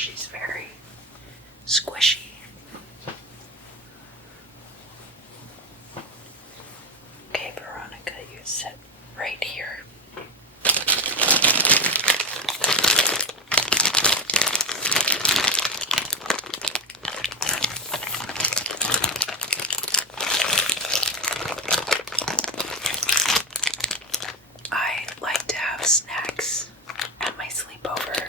she's very squishy. Okay, Veronica, you sit right here. I like to have snacks at my sleepover.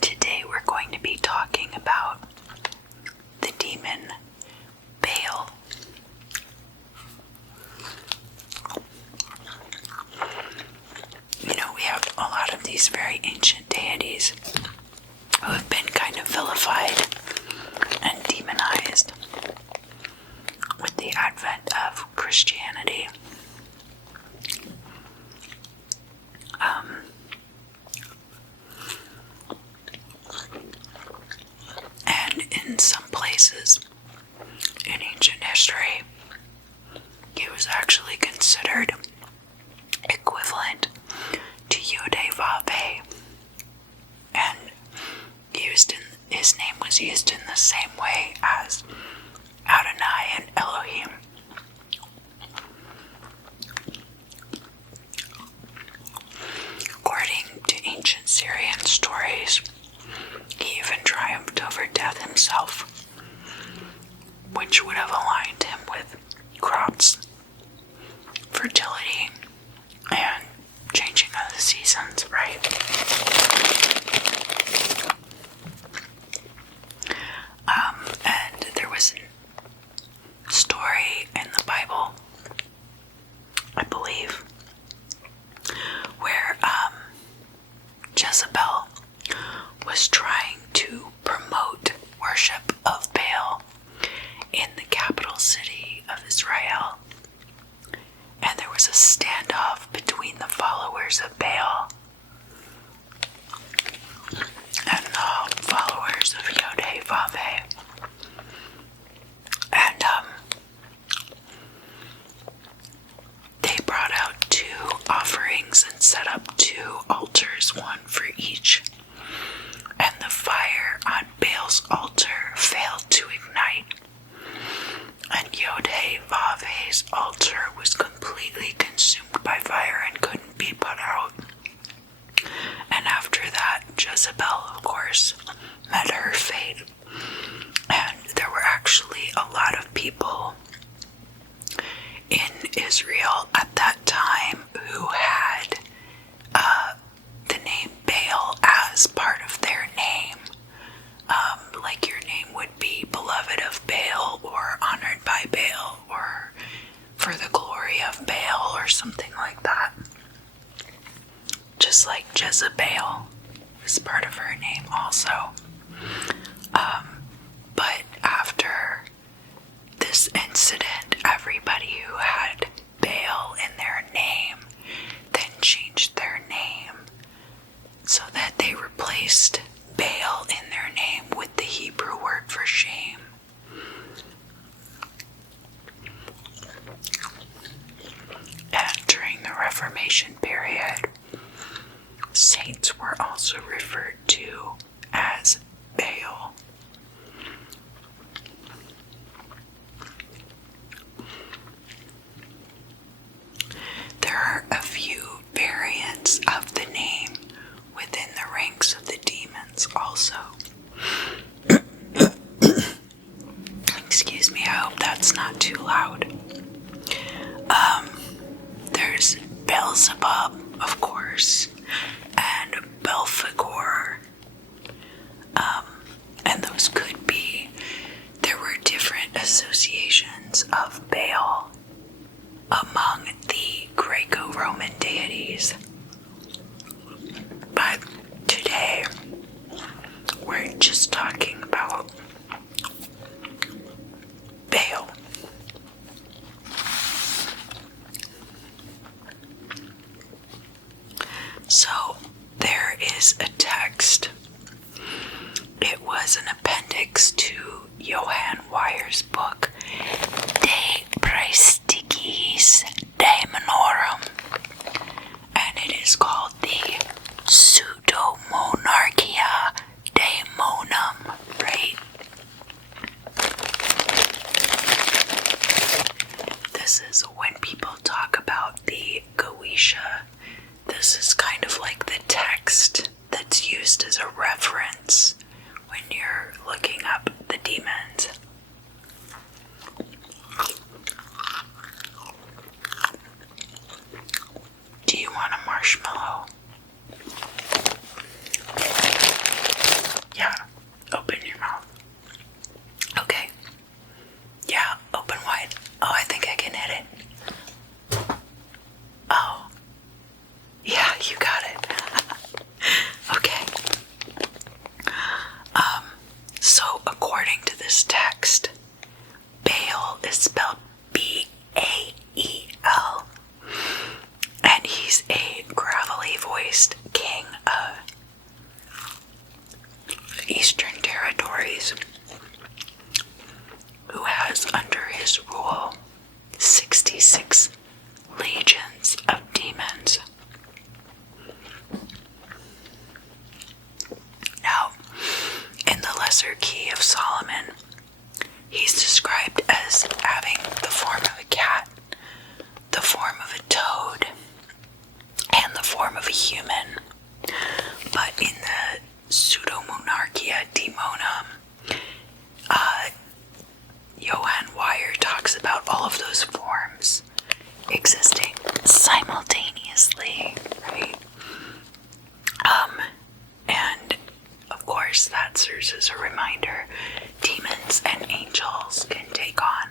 Today we're going to be talking about the demon BAEL. You know, we have a lot of these very ancient deities who have been kind of vilified and demonized with the advent of Christianity. And in some places in ancient history, he was actually considered equivalent to Yod-Heh-Vav-Heh, and his name was used in the same way as Adonai and Elohim. According to ancient Syrian stories, he even triumphed over death himself, which would have aligned him with crops, fertility, and changing of the seasons, right? And there was a story in the Bible, I believe, where Jezebel was trying to promote worship of Baal in the capital city of Israel. And there was a standoff between the followers of Baal and the followers of Yod-Heh-Vav-Heh. And they brought out 2 offerings and set up 2 altars, one for each. And the fire on Baal's altar failed to ignite. And Yod-Heh-Vav-Heh's altar was completely consumed by fire and couldn't be put out. And after that, Jezebel, of course, met her fate. And there were actually a lot of people in Israel at that time who had the name Baal as part of their name. Like your name would be beloved of Baal, or honored by Baal, or for the glory of Baal, or something like that. Just like Jezebel was part of her name also. But after this incident, everybody who had Baal in their name then changed their name so that they replaced Baal in their name with the Hebrew word for shame. And during the Reformation period, saints were also referred to as BAEL. There are a few variants of the name within the ranks of the demons also. Excuse me, I hope that's not too loud. Beelzebub, of course, and Belphegor. And those could be, there were different associations of Baal among the Greco-Roman deities. But today, we're just talking about Baal. So, there is a text. It was an appendix to Johann Weyer's book, De Praesticis Daemonorum, and it is called the Pseudomonarchia Daemonum, right? This is when people talk about the Goetia. This is kind of like the text that's used as a reference when you're looking up the demons. Do you want a marshmallow? Yeah, open your mouth. Okay. Yeah, open wide. Oh, I think I can hit it. Oh. Yeah, you got it. Okay. So according to this text, Baal is spelled B-A-E-L, and he's a gravelly voiced king of Eastern territories who has under his rule 66 legions of demons. Now, in the Lesser Key of Solomon, he's described as having the form of a cat, the form of a toad, and the form of a human. But in the Pseudomonarchia Daemonum, Johann Weyer talks about all of those forms existing simultaneously, right? And of course that serves as a reminder, demons and angels can take on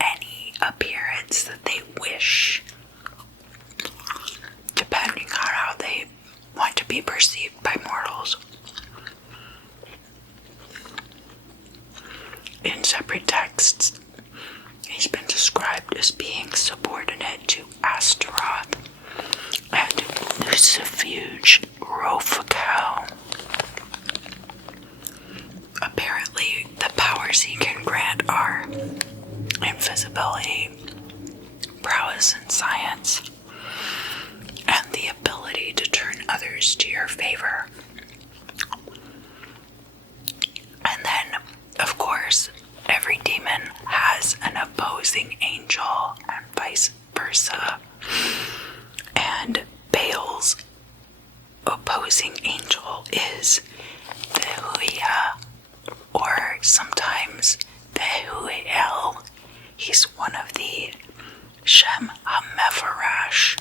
any appearance that they wish, depending on how they want to be perceived by mortals. In separate texts, he's been described as being subordinate to Astaroth and Lucifuge Rofacal. Apparently, the powers he can grant are invisibility, prowess in science, and the ability to turn others to your favor. And then, of course, every demon has an opposing angel and vice versa. And Baal's opposing angel is Vehuia, or sometimes Vehuiel. He's one of the Shem HaMepharash,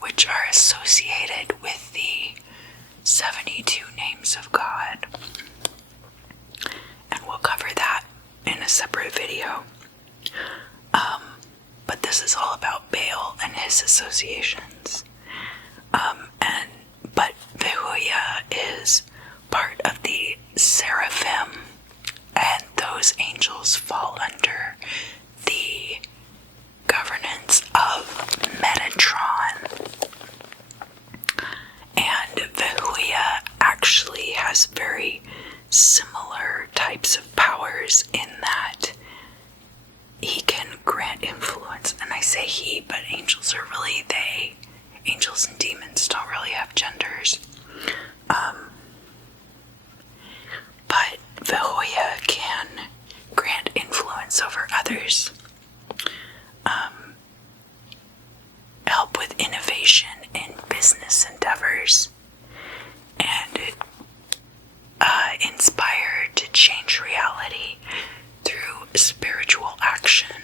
which are associated with the 72 names of God. And we'll cover that in a separate video. But this is all about Baal and his associations. But Vehuia is part of the seraphim, and those angels fall under the governance of Metatron. And Vehuia actually has very similar types of powers in that he can grant influence. And I say he, but angels are really they. Angels and demons don't really have genders. But Vehuia can grant influence over others, help with innovation in business endeavors, and inspire to change reality through spiritual action.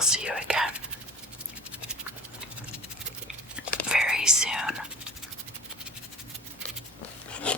I'll see you again.